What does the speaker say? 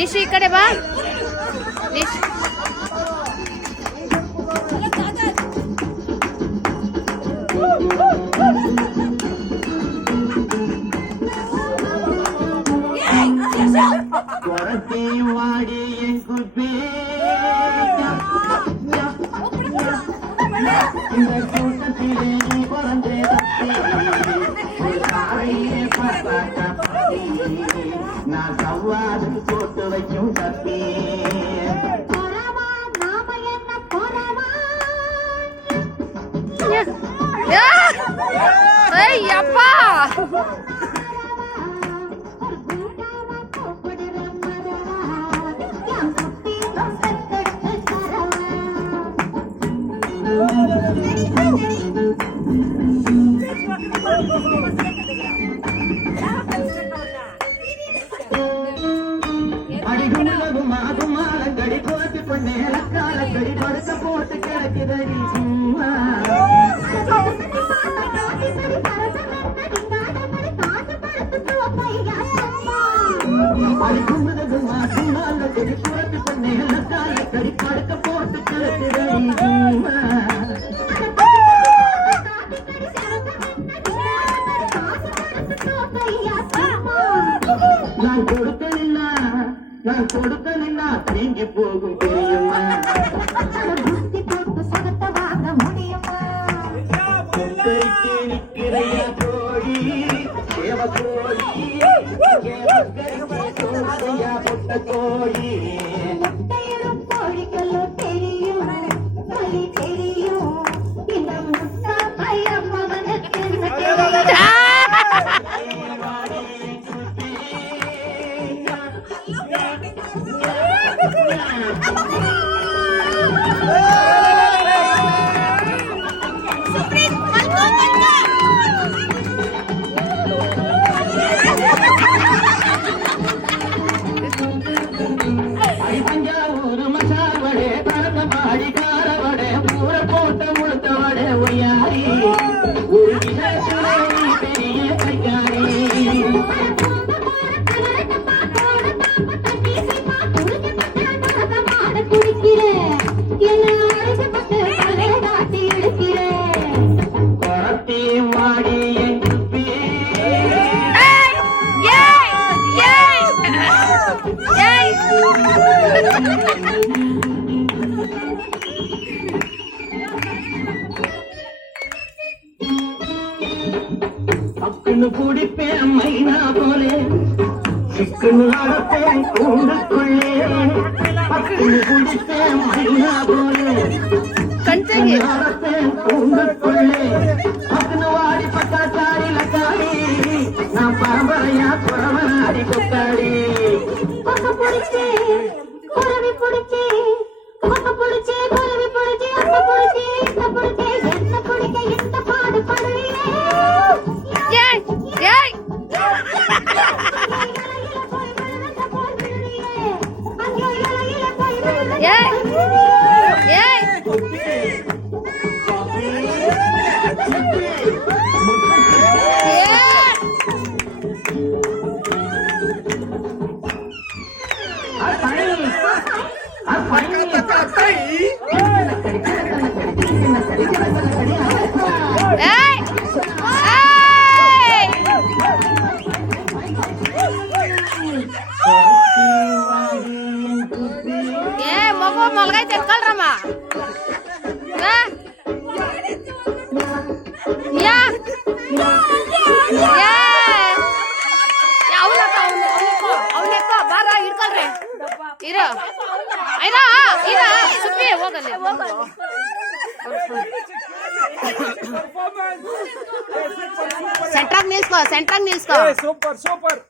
ನಿಶು ಈ ಕಡೆ ಬಾ. ನಿಶ್ நான் சவ்வாதுக்கு போட்டு வைக்கும் தப்பி அப்பா அடிகுள்ளதும் மாதுமாலங்கடி கோத்து பண்ணே காலங்கடி படுத்த போட்டு கிடக்குதடி சும்மா அடிகுள்ளதும் மாதுமாலங்கடி கோத்து பண்ணே காலங்கடி படுத்த போட்டு கிடக்குதடி சும்மா நான் கொடுத்தா நீங்கி போகும் தெரியுமா நிற்கிறையா கோடி தேவ கோடி பொட்ட கோடி கோழிகளோ தெரியும் தெரியும் இந்த முட்டா பையன் தஞ்சாவூர் மசாவடே பரதமாடி காரவடே ஊர போட்ட முழுத்தவடே ஒய்யாரி ஒரு பெரிய கையாரி அக்குன்னு குடிப்பேன் மைனா போலே சிக்குன்னு நடப்பேன் கூண்டுக்குள்ளே அக்குன்னு குடிப்பேன் மைனா போலே நடப்பேன் கூண்டுக்குள்ளே அக்குன்னு வாடி பட்டாச்சாரி லக்காடி நான் பரம்பரையா புறவனாடி கொத்தாடி பிடிச்சே குறவி பிடிச்சே பிடிச்சே குறவி பிடிச்சே அப்ப பிடிச்சே இந்த பிடிச்சே என்ன பிடிக்க இந்த பாடு படுறியே మొలగా తెచ్చుకోవాలమ్మా ಅವನಕ್ಕ ಬಾರ ಹಿಡ್ಕೊಳ್ರಿ ಇರೋ ಐದಾ ಇರ ಸುಪ್ಪಿ ಹೋಗಲ್ಲ ಸೆಂಟ್ರಾಗ್ ನಿಲ್ಸ್ಕೋ ಸೂಪರ್ ಸೂಪರ್